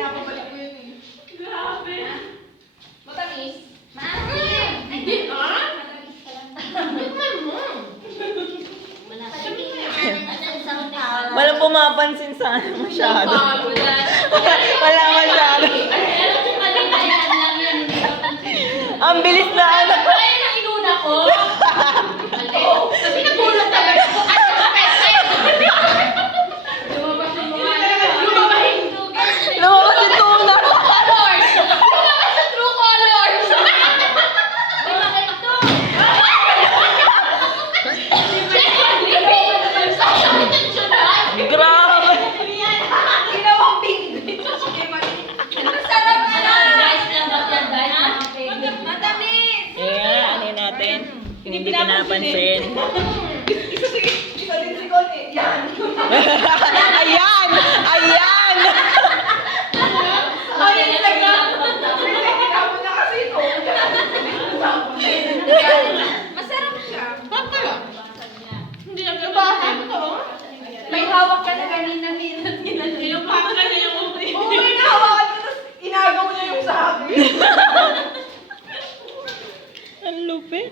pinapabalik ko yun eh. Grabe. Matamis? Maasim! Hindi ah! Matamis ka lang. Tikman mo! Sabi ko. Wala pumapansin sa ano masyado. Wala masyado. Ang bilis na anak. Natin? Hindi pinapansin. Isa sige, isa din si Connie. Yan. Ayan! Ayan! Ay, Instagram. Pinagkita mo na kasi ito. Masarap siya. Hindi lang nabahan to. May hawak ka na kanina, paka na yung lupe.